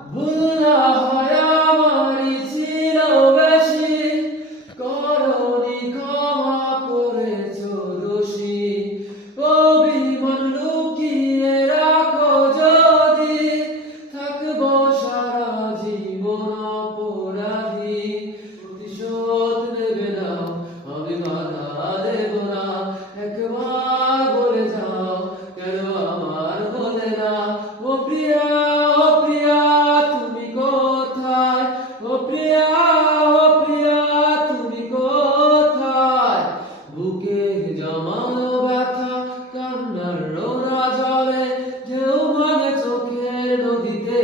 ভুল না হয় আমারই ছিল বেশি, করনি ক্ষমা করেছো দোষী। অভিমান লুকিয়ে রাখো যদি, থাকবো সারা জীবন অপরাধী। প্রতিশোধ নেবে না, আমি বাধা দেব না। একবার বলে যাও, কেন আমার হলে না? ও প্রিয়া, ও প্রিয়া, তুমি কোথায়? ও প্রিয়া, ও প্রিয়া, তুমি কোথায়? বুকের জমানো ব্যথা, কান্নার রোনা জলে, ঢেউ ভাঙে চোখের নদীতে।